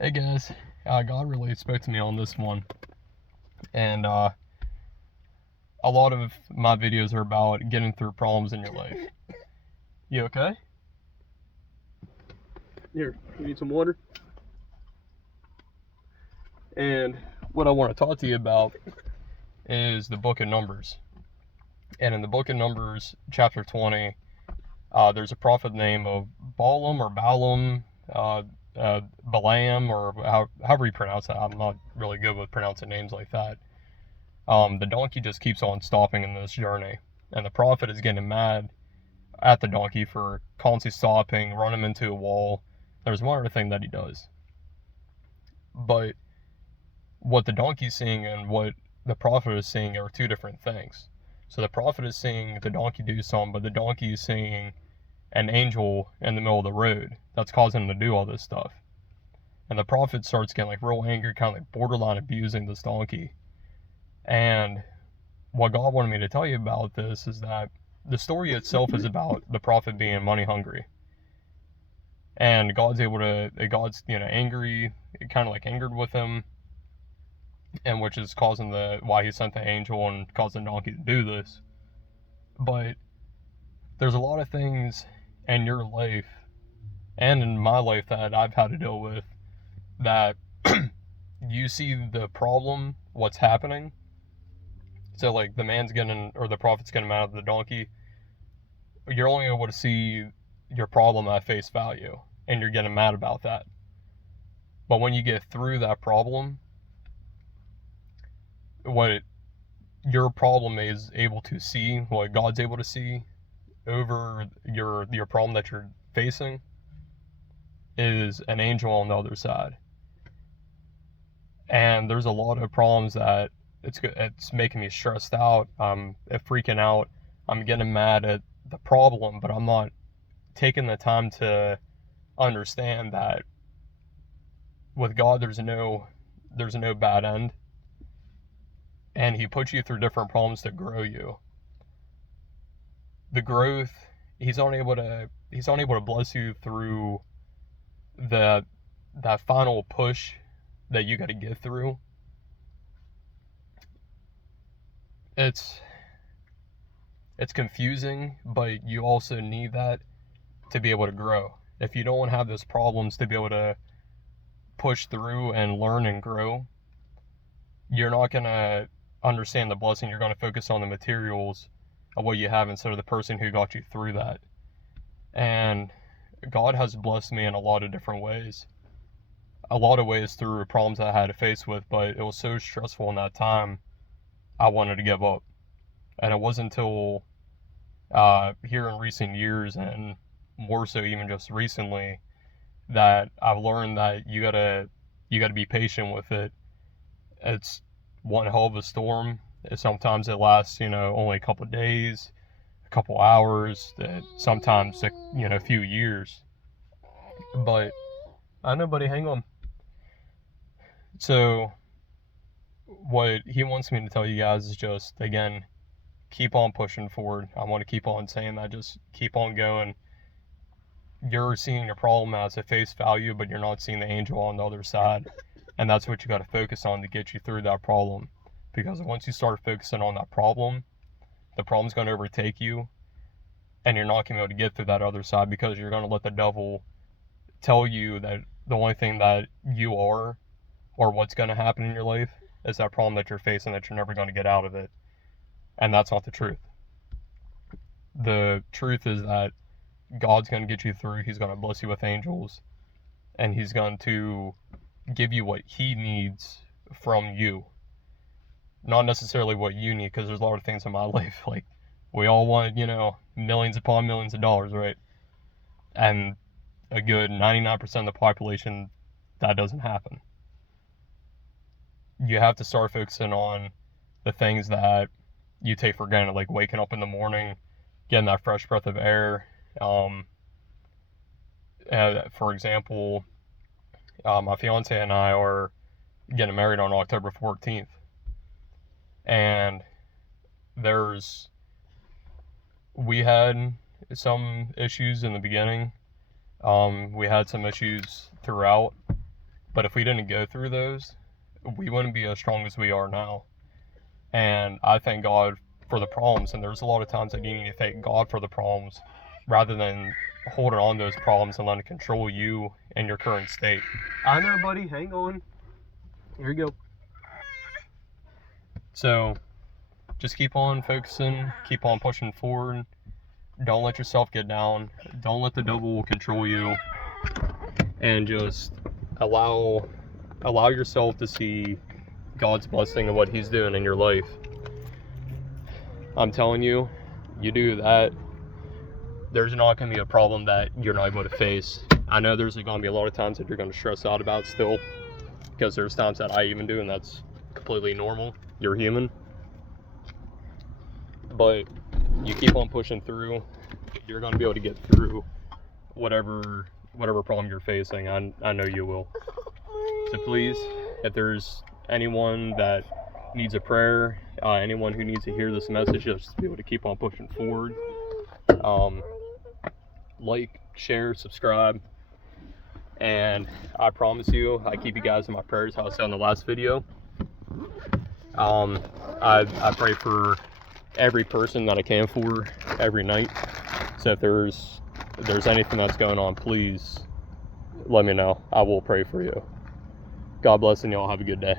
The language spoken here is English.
Hey guys, God really spoke to me on this one, and a lot of my videos are about getting through problems in your life. You okay? Here, you need some water? And what I want to talk to you about is the book of Numbers. And in the book of Numbers, chapter 20, there's a prophet named of Balaam, Balaam, or however you pronounce it. I'm not really good with pronouncing names like that. The donkey just keeps on stopping in this journey, and the prophet is getting mad at the donkey for constantly stopping, run him into a wall. There's one other thing that he does. But what the donkey's seeing and what the prophet is seeing are two different things. So the prophet is seeing the donkey do something, but the donkey is seeing an angel in the middle of the road that's causing him to do all this stuff. And the prophet starts getting like real angry, kind of like borderline abusing this donkey. And what God wanted me to tell you about this is that the story itself is about the prophet being money hungry. And God's angry, kind of like angered with him, and which is causing why he sent the angel and caused the donkey to do this. But there's a lot of things in your life and in my life that I've had to deal with that you see the problem, what's happening. So like the prophet's getting mad at the donkey. You're only able to see your problem at face value, and you're getting mad about that. But when you get through that problem, what your problem is able to see, what God's able to see over your problem that you're facing, is an angel on the other side. And there's a lot of problems that it's making me stressed out. I'm freaking out. I'm getting mad at the problem, but I'm not taking the time to understand that with God there's no bad end, and He puts you through different problems to grow you. The growth, He's unable to bless you through the that final push that you got to get through. It's confusing, but you also need that to be able to grow. If you don't have those problems to be able to push through and learn and grow, you're not going to understand the blessing. You're going to focus on the materials of what you have instead of the person who got you through that. And God has blessed me in a lot of different ways. A lot of ways through problems I had to face with, but it was so stressful in that time, I wanted to give up. And it wasn't until here in recent years, and more so even just recently, that I've learned that you gotta be patient with it. It's one hell of a storm. Sometimes it lasts, only a couple of days, a couple hours, sometimes a few years. But I know, buddy, hang on. So what he wants me to tell you guys is just, again, keep on pushing forward. I want to keep on saying that. Just keep on going. You're seeing your problem as a face value, but you're not seeing the angel on the other side. And that's what you got to focus on to get you through that problem. Because once you start focusing on that problem, the problem's going to overtake you, and you're not going to be able to get through that other side because you're going to let the devil tell you that the only thing that you are or what's going to happen in your life is that problem that you're facing, that you're never going to get out of it. And that's not the truth. The truth is that God's going to get you through. He's going to bless you with angels, and He's going to give you what He needs from you. Not necessarily what you need, because there's a lot of things in my life, like, we all want, millions upon millions of dollars, right? And a good 99% of the population, that doesn't happen. You have to start focusing on the things that you take for granted, like waking up in the morning, getting that fresh breath of air. For example, my fiance and I are getting married on October 14th. And we had some issues in the beginning. We had some issues throughout. But if we didn't go through those, we wouldn't be as strong as we are now. And I thank God for the problems, and there's a lot of times that you need to thank God for the problems rather than holding on to those problems and letting it control you and your current state. I know, buddy. Hang on. Here you go. So, just keep on focusing, keep on pushing forward. Don't let yourself get down. Don't let the devil control you. And just allow yourself to see God's blessing and what He's doing in your life. I'm telling you, you do that, there's not going to be a problem that you're not able to face. I know there's going to be a lot of times that you're going to stress out about still, because there's times that I even do, and that's completely normal. You're human. But you keep on pushing through, you're going to be able to get through whatever problem you're facing. I know you will. So please, if there's anyone that needs a prayer, anyone who needs to hear this message, just to be able to keep on pushing forward, like, share, subscribe, and I promise you, I keep you guys in my prayers, how I said in the last video. I pray for every person that I can for every night. So if there's anything that's going on, please let me know. I will pray for you. God bless, and y'all have a good day.